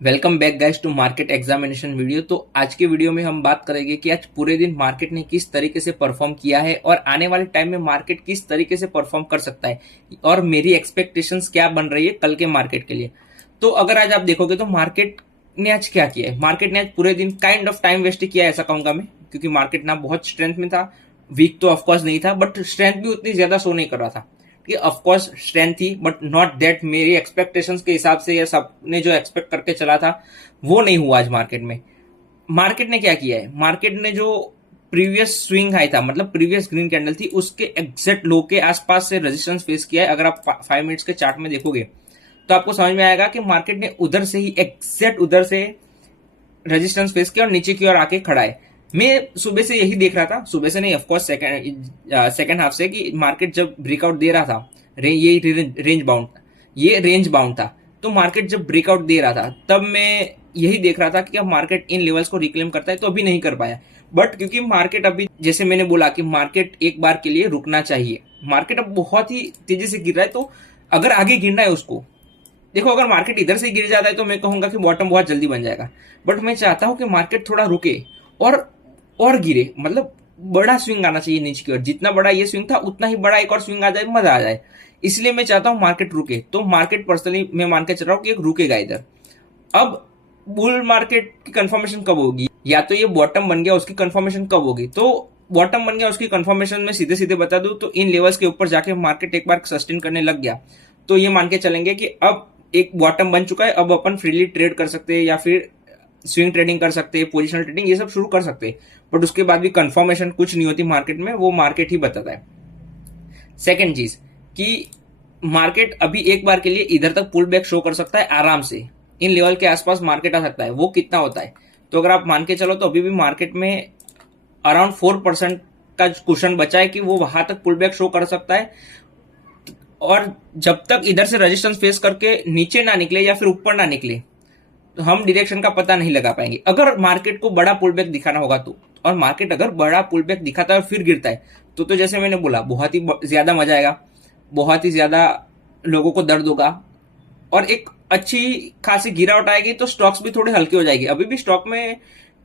Welcome back guys to market examination video. तो आज के वीडियो में हम बात करेंगे कि आज पूरे दिन मार्केट ने किस तरीके से परफॉर्म किया है और आने वाले टाइम में मार्केट किस तरीके से परफॉर्म कर सकता है और मेरी एक्सपेक्टेशंस क्या बन रही है कल के मार्केट के लिए। तो अगर आज आप देखोगे तो मार्केट ने आज क्या किया है, मार्केट ने आज पूरे दिन काइंड ऑफ टाइम वेस्ट किया है ऐसा कहूंगा मैं, क्योंकि मार्केट ना बहुत स्ट्रेंथ में था, वीक तो ऑफकोर्स नहीं था, बट स्ट्रेंथ भी उतनी ज्यादा शो नहीं कर रहा था। कि ऑफकोर्स स्ट्रेंथ थी बट नॉट दैट मेरी एक्सपेक्टेशंस के हिसाब से या सबने जो एक्सपेक्ट करके चला था वो नहीं हुआ आज मार्केट में। मार्केट ने क्या किया है, मार्केट ने जो प्रीवियस स्विंग हाई था, मतलब प्रीवियस ग्रीन कैंडल थी, उसके एग्जैक्ट लो के आसपास से रेजिस्टेंस फेस किया है। अगर आप 5 मिनट्स के चार्ट में देखोगे तो आपको समझ में आएगा कि मार्केट ने उधर से ही एग्जैक्ट उधर से रेजिस्टेंस फेस किया और नीचे की ओर आके खड़ा है। मैं सुबह से यही देख रहा था, सुबह से नहीं ऑफकोर्स सेकंड हाफ से, कि मार्केट जब ब्रेकआउट दे रहा था, ये रेंज बाउंड था। तो मार्केट जब ब्रेकआउट दे रहा था तब मैं यही देख रहा था कि अब मार्केट इन लेवल्स को रिक्लेम करता है, तो अभी नहीं कर पाया। बट क्योंकि मार्केट अभी, जैसे मैंने बोला कि मार्केट एक बार के लिए रुकना चाहिए, मार्केट अब बहुत ही तेजी से गिर रहा है, तो अगर आगे गिरना है उसको, देखो अगर मार्केट इधर से गिर जाता है तो मैं कहूंगा कि बॉटम बहुत जल्दी बन जाएगा। बट मैं चाहता हूं कि मार्केट थोड़ा रुके और गिरे, मतलब बड़ा स्विंग आना चाहिए नीचे की ओर। जितना बड़ा ये स्विंग था उतना ही बड़ा एक और स्विंग आ जाए, मजा आ जाए। इसलिए मैं चाहता हूं मार्केट रुके। तो मार्केट पर्सनली मैं मान के चल रहा हूं कि एक रुकेगा इधर। अब बुल मार्केट की कंफर्मेशन कब होगी, या तो ये बॉटम बन गया उसकी कंफर्मेशन कब होगी। तो बॉटम बन गया उसकी कंफर्मेशन में सीधे सीधे बता दूं तो इन लेवल्स के ऊपर जाके मार्केट एक बार सस्टेन करने लग गया तो ये मान के चलेंगे कि अब एक बॉटम बन चुका है, अब अपन फ्रीली ट्रेड कर सकते हैं या फिर स्विंग ट्रेडिंग कर सकते हैं, पोजिशनल ट्रेडिंग ये सब शुरू कर सकते हैं। बट उसके बाद भी कंफर्मेशन कुछ नहीं होती मार्केट में, वो मार्केट ही बताता है। सेकेंड चीज कि मार्केट अभी एक बार के लिए इधर तक पुल बैक शो कर सकता है आराम से, इन लेवल के आसपास मार्केट आ सकता है। वो कितना होता है, तो अगर आप मान के चलो तो अभी भी मार्केट में अराउंड 4% का कुशन बचा है कि वो वहां तक पुल बैक शो कर सकता है। और जब तक इधर से रेजिस्टेंस फेस करके नीचे ना निकले या फिर ऊपर ना निकले तो हम डायरेक्शन का पता नहीं लगा पाएंगे। अगर मार्केट को बड़ा पुल बैक दिखाना होगा तो, और मार्केट अगर बड़ा पुल बैक दिखाता है और फिर गिरता है तो जैसे मैंने बोला बहुत ही ज्यादा मजा आएगा, बहुत ही ज्यादा लोगों को दर्द होगा और एक अच्छी खासी गिरावट आएगी तो स्टॉक्स भी थोड़े हल्के हो जाएंगे। अभी भी स्टॉक में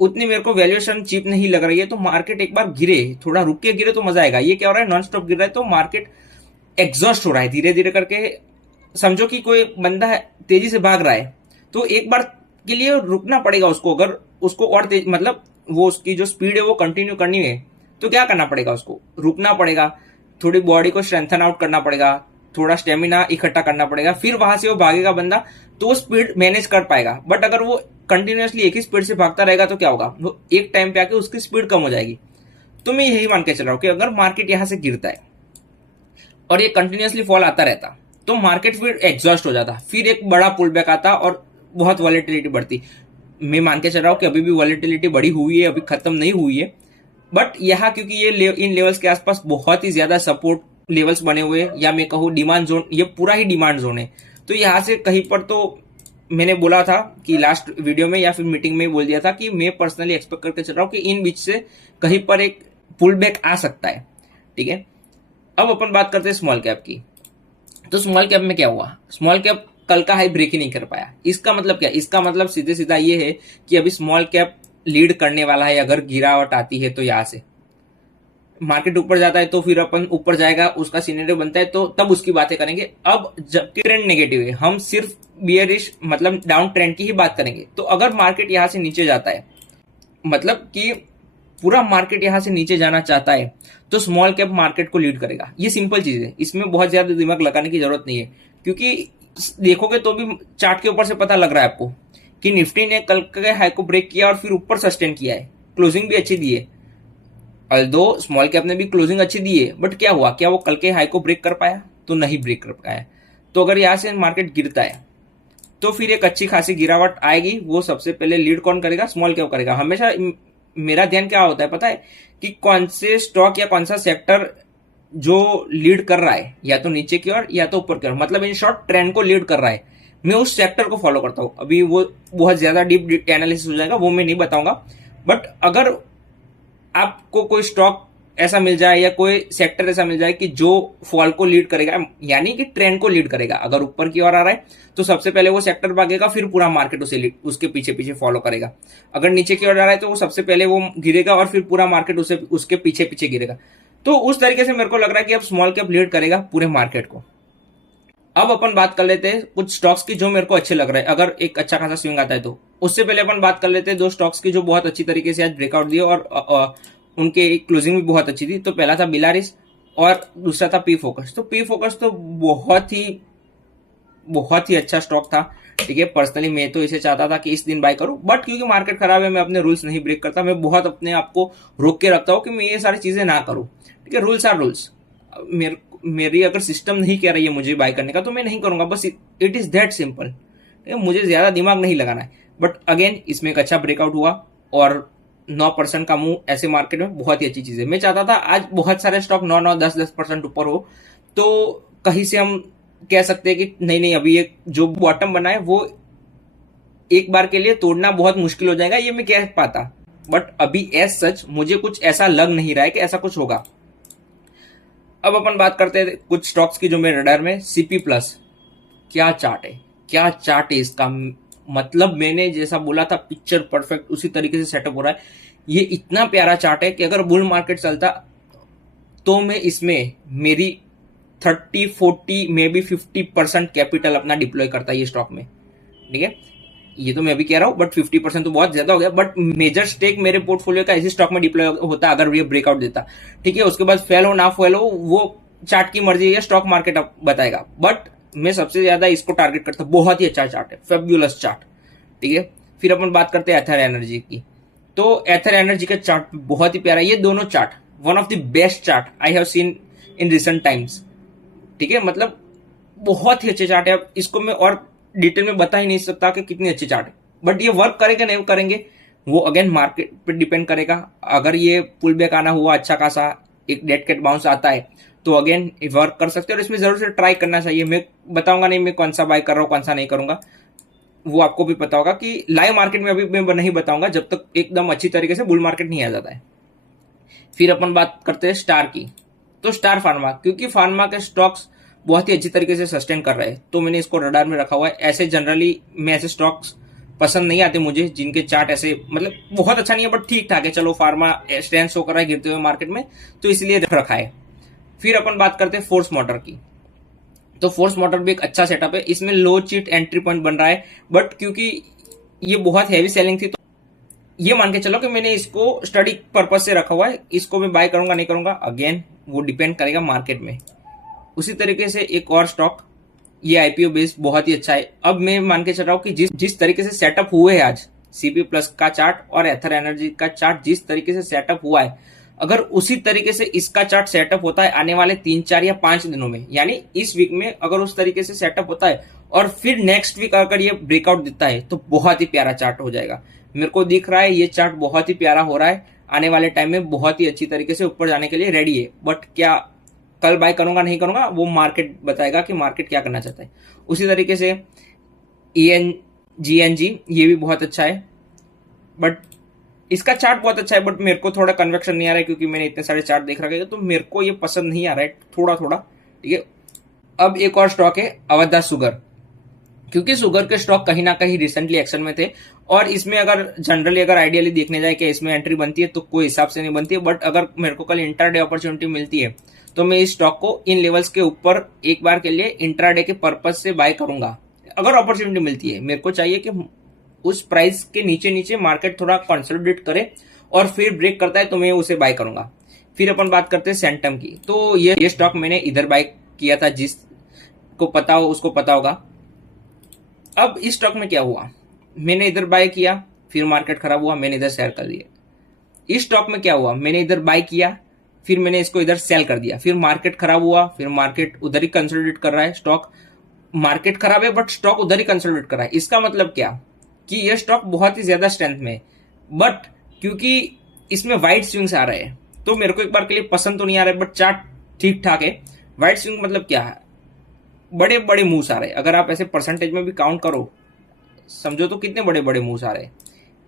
उतनी मेरे को वैल्यूएशन चीप नहीं लग रही है, तो मार्केट एक बार गिरे, थोड़ा रुक के गिरे तो मजा आएगा। ये क्या हो रहा है, नॉन स्टॉप गिर रहा है तो मार्केट एग्जॉस्ट हो रहा है धीरे धीरे करके। समझो कि कोई बंदा तेजी से भाग रहा है तो एक बार के लिए रुकना पड़ेगा उसको। अगर उसको और तेज, मतलब वो उसकी जो स्पीड है वो कंटिन्यू करनी है तो क्या करना पड़ेगा, उसको रुकना पड़ेगा, थोड़ी बॉडी को स्ट्रेंथन आउट करना पड़ेगा, थोड़ा स्टेमिना इकट्ठा करना पड़ेगा, फिर वहां से वो भागेगा बंदा तो वो स्पीड मैनेज कर पाएगा। बट अगर वो कंटिन्यूसली एक ही स्पीड से भागता रहेगा तो क्या होगा, वो एक टाइम पे आके उसकी स्पीड कम हो जाएगी। तो मैं यही मान के चल रहा हूं कि अगर मार्केट यहां से गिरता है और ये कंटिन्यूसली फॉल आता रहता तो मार्केट फिर एग्जॉस्ट हो जाता, फिर एक बड़ा पुल बैक आता और बहुत वॉलेटिलिटी बढ़ती। मैं मान के चल रहा हूं कि अभी भी वॉलेटिलिटी बढ़ी हुई है, अभी खत्म नहीं हुई है। बट यहाँ क्योंकि ये इन लेवल्स के आसपास बहुत ही ज्यादा सपोर्ट लेवल्स बने हुए हैं, या मैं कहूँ डिमांड जोन, ये पूरा ही डिमांड जोन है। तो यहाँ से कहीं पर, तो मैंने बोला था कि लास्ट वीडियो में या फिर मीटिंग में बोल दिया था कि मैं पर्सनली एक्सपेक्ट करके चल रहा हूँ कि इन बीच से कहीं पर एक पुल बैक आ सकता है। ठीक है, अब अपन बात करते हैं स्मॉल कैप की। तो स्मॉल कैप में क्या हुआ, स्मॉल कैप कल का हाई ब्रेक ही नहीं कर पाया। इसका मतलब क्या, इसका मतलब सीधे सीधा ये है कि अभी स्मॉल कैप लीड करने वाला है। अगर गिरावट आती है तो यहां से मार्केट ऊपर जाता है तो फिर अपन ऊपर जाएगा, उसका सिनेरियो बनता है तो तब उसकी बातें करेंगे। अब जबकि ट्रेंड नेगेटिव है, हम सिर्फ बियरिश मतलब डाउन ट्रेंड की ही बात करेंगे। तो अगर मार्केट यहां से नीचे जाता है, मतलब कि पूरा मार्केट यहां से नीचे जाना चाहता है तो स्मॉल कैप मार्केट को लीड करेगा। ये सिंपल चीज है, इसमें बहुत ज्यादा दिमाग लगाने की जरूरत नहीं है, क्योंकि देखोगे तो भी चार्ट के ऊपर से पता लग रहा है आपको कि निफ्टी ने कल के हाई को ब्रेक किया और फिर ऊपर सस्टेन किया है, क्लोजिंग भी अच्छी दी है। अल्दो स्मॉल कैप ने भी क्लोजिंग अच्छी दी है, बट क्या हुआ, क्या वो कल के हाई को ब्रेक कर पाया, तो नहीं ब्रेक कर पाया। तो अगर यहां से मार्केट गिरता है तो फिर एक अच्छी खासी गिरावट आएगी, वो सबसे पहले लीड कौन करेगा, स्मॉल कैप करेगा। हमेशा मेरा ध्यान क्या होता है पता है, कि कौन से स्टॉक या कौन सा सेक्टर जो लीड कर रहा है, या तो नीचे की ओर या तो ऊपर की ओर, मतलब इन शॉर्ट ट्रेंड को लीड कर रहा है, मैं उस सेक्टर को फॉलो करता हूं। अभी वो बहुत ज्यादा डीप एनालिसिस हो जाएगा, वो मैं नहीं बताऊंगा। बट अगर आपको कोई स्टॉक ऐसा मिल जाए या कोई सेक्टर ऐसा मिल जाए कि जो फॉल को लीड करेगा, यानी कि ट्रेंड को लीड करेगा। अगर ऊपर की ओर आ रहा है तो सबसे पहले वो सेक्टर भागेगा, फिर पूरा मार्केट उसे उसके पीछे पीछे फॉलो करेगा। अगर नीचे की ओर आ रहा है तो वो सबसे पहले वो गिरेगा और फिर पूरा मार्केट उसे उसके पीछे पीछे गिरेगा। तो उस तरीके से मेरे को लग रहा है कि अब स्मॉल कैप लीड करेगा पूरे मार्केट को। अब अपन बात कर लेते हैं कुछ स्टॉक्स की जो मेरे को अच्छे लग रहे हैं, अगर एक अच्छा खासा स्विंग आता है तो। उससे पहले अपन बात कर लेते हैं दो स्टॉक्स की जो बहुत अच्छी तरीके से आज ब्रेकआउट दिए और उनके एक क्लोजिंग भी बहुत अच्छी थी। तो पहला था बिलारिस और दूसरा था पी फोकस। तो पी फोकस तो बहुत ही अच्छा स्टॉक था। ठीक है, पर्सनली मैं तो इसे चाहता था कि इस दिन बाय करूं, बट क्योंकि मार्केट खराब है मैं अपने रूल्स नहीं ब्रेक करता। मैं बहुत अपने आप को रोक के रखता हूं कि मैं ये सारी चीजें ना करूं। ठीक है, रूल्स आर रूल्स। मेरी अगर सिस्टम नहीं कह रही है मुझे बाय करने का तो मैं नहीं करूंगा, बस इट इज दैट सिंपल। मुझे ज्यादा दिमाग नहीं लगाना है। बट अगेन इसमें एक अच्छा ब्रेकआउट हुआ और 9% का मूव ऐसे मार्केट में बहुत ही अच्छी चीज है। मैं चाहता था आज बहुत सारे स्टॉक 9-9, 10-10% ऊपर हो, तो कहीं से हम कह सकते हैं कि नहीं अभी एक जो बॉटम बना है वो एक बार के लिए तोड़ना बहुत मुश्किल हो जाएगा, ये मैं कह पाता। बट अभी एज सच मुझे कुछ ऐसा लग नहीं रहा है कि ऐसा कुछ होगा। अब अपन बात करते हैं कुछ स्टॉक्स की जो मेरे रडार में। सीपी प्लस, क्या चार्ट है, क्या चार्ट है इसका। मतलब मैंने जैसा बोला था पिक्चर परफेक्ट उसी तरीके से सेटअप हो रहा है। ये इतना प्यारा चार्ट है कि अगर बुल मार्केट चलता तो मैं इसमें मेरी 30-40 मे बी 50% कैपिटल अपना डिप्लॉय करता है ये स्टॉक में। ठीक है, ये तो मैं अभी कह रहा हूं, बट 50% तो बहुत ज्यादा हो गया। बट मेजर स्टेक मेरे पोर्टफोलियो का इसी स्टॉक में डिप्लॉय होता अगर ये ब्रेकआउट देता। ठीक है, उसके बाद फेल हो ना फेल हो वो चार्ट की मर्जी है, स्टॉक मार्केट बताएगा। बट मैं सबसे ज्यादा इसको टारगेट करता हूं। बहुत ही अच्छा चार्ट है, फेब्युलस चार्ट। ठीक है, फिर अपन बात करते हैं एथर एनर्जी की। तो एथर एनर्जी का चार्ट बहुत ही प्यारा है। ये दोनों chart one of the best chart I have seen in recent times. ठीक है, मतलब बहुत ही अच्छे चार्ट है। अब इसको मैं और डिटेल में बता ही नहीं सकता कि कितनी अच्छी चार्ट है, बट ये वर्क करेगा नहीं करेंगे वो अगेन मार्केट पे डिपेंड करेगा। अगर ये पुल बैक आना हुआ अच्छा खासा, एक डेड कैट बाउंस आता है तो अगेन वर्क कर सकते हैं और इसमें जरूर से ट्राई करना चाहिए। मैं बताऊंगा नहीं मैं कौन सा बाय कर रहा हूं कौन सा नहीं करूंगा, वो आपको भी पता होगा कि लाइव मार्केट में अभी मैं नहीं बताऊंगा जब तक एकदम अच्छी तरीके से बुल मार्केट नहीं आ जाता है। फिर अपन बात करते हैं स्टार की। तो स्टार फार्मा, क्योंकि फार्मा के स्टॉक्स बहुत ही अच्छी तरीके से सस्टेन कर रहे हैं तो मैंने इसको रडार में रखा हुआ है। ऐसे जनरली मैं ऐसे स्टॉक्स पसंद नहीं आते मुझे जिनके चार्ट ऐसे मतलब बहुत अच्छा नहीं है बट ठीक ठाक है। चलो फार्मा स्ट्रेंथ शो कर रहा है गिरते हुए मार्केट में तो इसलिए रखा है। फिर अपन बात करते हैं फोर्स मोटर की। तो फोर्स मोटर भी एक अच्छा सेटअप है। इसमें लो चीट एंट्री पॉइंट बन रहा है, बट क्योंकि ये बहुत हैवी सेलिंग थी तो ये मान के चलो कि मैंने इसको स्टडी पर्पज से रखा हुआ है। इसको मैं बाय करूंगा नहीं करूंगा अगेन वो डिपेंड करेगा मार्केट में। उसी तरीके से एक और स्टॉक, ये आईपीओ बेस्ड बहुत ही अच्छा है। अब मैं मान के चल रहा हूं कि जिस तरीके से सेटअप हुए हैं आज सीपी प्लस का चार्ट और एथर एनर्जी का चार्ट जिस तरीके से सेटअप हुआ है, अगर उसी तरीके से इसका चार्ट सेटअप होता है आने वाले 3-4 या 5 दिनों में, यानी इस वीक में अगर उस तरीके से सेटअप होता है और फिर नेक्स्ट वीक अगर ये ब्रेकआउट देता है तो बहुत ही प्यारा चार्ट हो जाएगा। मेरे को दिख रहा है ये चार्ट बहुत ही प्यारा हो रहा है, आने वाले टाइम में बहुत ही अच्छी तरीके से ऊपर जाने के लिए रेडी है। बट क्या कल बाय करूंगा नहीं करूंगा वो मार्केट बताएगा कि मार्केट क्या करना चाहता है। उसी तरीके से GNG ये भी बहुत अच्छा है, बट इसका चार्ट बहुत अच्छा है बट मेरे को थोड़ा कन्वेक्शन नहीं आ रहा है क्योंकि मैंने इतने सारे चार्ट देख रखे हैं तो मेरे को ये पसंद नहीं आ रहा है थोड़ा थोड़ा। ठीक है, अब एक और स्टॉक है अवधा शुगर, क्योंकि शुगर के स्टॉक कहीं ना कहीं रिसेंटली एक्शन में थे और इसमें अगर जनरली अगर आइडियली देखने जाए कि इसमें एंट्री बनती है तो कोई हिसाब से नहीं बनती है। बट अगर मेरे को कल इंट्राडे अपॉर्चुनिटी मिलती है तो मैं इस स्टॉक को इन लेवल्स के ऊपर एक बार के लिए इंट्राडे के पर्पज से बाय करूंगा अगर अपॉर्चुनिटी मिलती है। मेरे को चाहिए कि उस प्राइस के नीचे नीचे मार्केट थोड़ा कंसोलिडेट करे और फिर ब्रेक करता है तो मैं उसे बाय करूंगा। फिर अपन बात करते हैं सेंटम की। तो ये स्टॉक मैंने इधर बाय किया था, जिसको पता हो उसको पता होगा। अब इस स्टॉक में क्या हुआ, मैंने इधर बाय किया फिर मार्केट खराब हुआ मैंने इधर सेल कर दिया। इस स्टॉक में क्या हुआ, मैंने इधर बाय किया फिर मैंने इसको इधर सेल कर दिया, फिर मार्केट खराब हुआ फिर मार्केट उधर ही कंसोलिडेट कर रहा है। स्टॉक मार्केट खराब है बट स्टॉक उधर ही कंसोलिडेट कर रहा है। इसका मतलब क्या कि ये स्टॉक बहुत ही ज्यादा स्ट्रेंथ में है, बट क्योंकि इसमें वाइड स्विंग्स आ रहे हैं तो मेरे को एक बार के लिए पसंद तो नहीं आ रहा है, बट चार्ट ठीक ठाक है। वाइड स्विंग मतलब क्या है, बड़े बड़े मूव्स आ रहे हैं। अगर आप ऐसे परसेंटेज में भी काउंट करो समझो तो कितने बड़े बड़े मूव्स आ रहे हैं।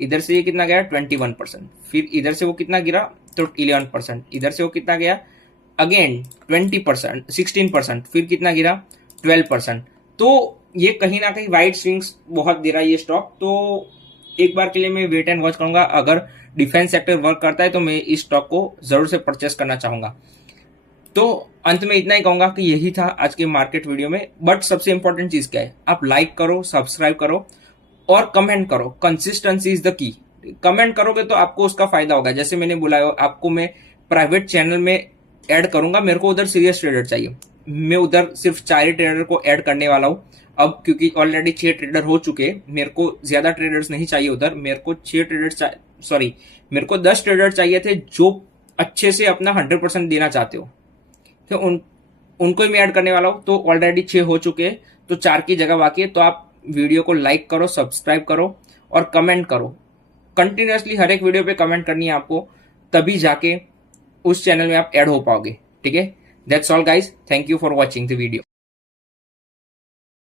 इधर से ये कितना गया 21%, फिर इधर से वो कितना गिरा तो 11%, इधर से वो कितना गया अगेन 20%, 16%, फिर कितना गिरा 12%। तो ये कहीं ना कहीं वाइड स्विंग्स बहुत दे रहा है ये स्टॉक। तो एक बार के लिए मैं वेट एंड वॉच करूंगा, अगर डिफेंस सेक्टर वर्क करता है तो मैं इस स्टॉक को जरूर से परचेस करना चाहूंगा। तो अंत में इतना ही कहूंगा कि यही था आज के मार्केट वीडियो में। बट सबसे इंपॉर्टेंट चीज क्या है, आप लाइक करो, सब्सक्राइब करो और कमेंट करो। Consistency is the key. Comment करोगे तो आपको उसका फायदा होगा। जैसे मैंने बोला आपको मैं प्राइवेट चैनल में ऐड करूंगा, मेरे को उधर सीरियस ट्रेडर चाहिए, मैं उधर सिर्फ 4 ही ट्रेडर को ऐड करने वाला हूं अब, क्योंकि ऑलरेडी 6 ट्रेडर हो चुके। मेरे को ज्यादा ट्रेडर्स नहीं चाहिए उधर, मेरे को 6 ट्रेडर सॉरी मेरे को 10 ट्रेडर चाहिए थे जो अच्छे से अपना 100% देना चाहते हो। तो उनको ही मैं ऐड करने वाला हूं। तो ऑलरेडी 6 हो चुके हैं, तो 4 की जगह बाकी है। तो आप वीडियो को लाइक करो, सब्सक्राइब करो और कमेंट करो। कंटिन्यूअसली हर एक वीडियो पे कमेंट करनी है आपको, तभी जाके उस चैनल में आप ऐड हो पाओगे। ठीक है, that's all guys, thank you for watching the video.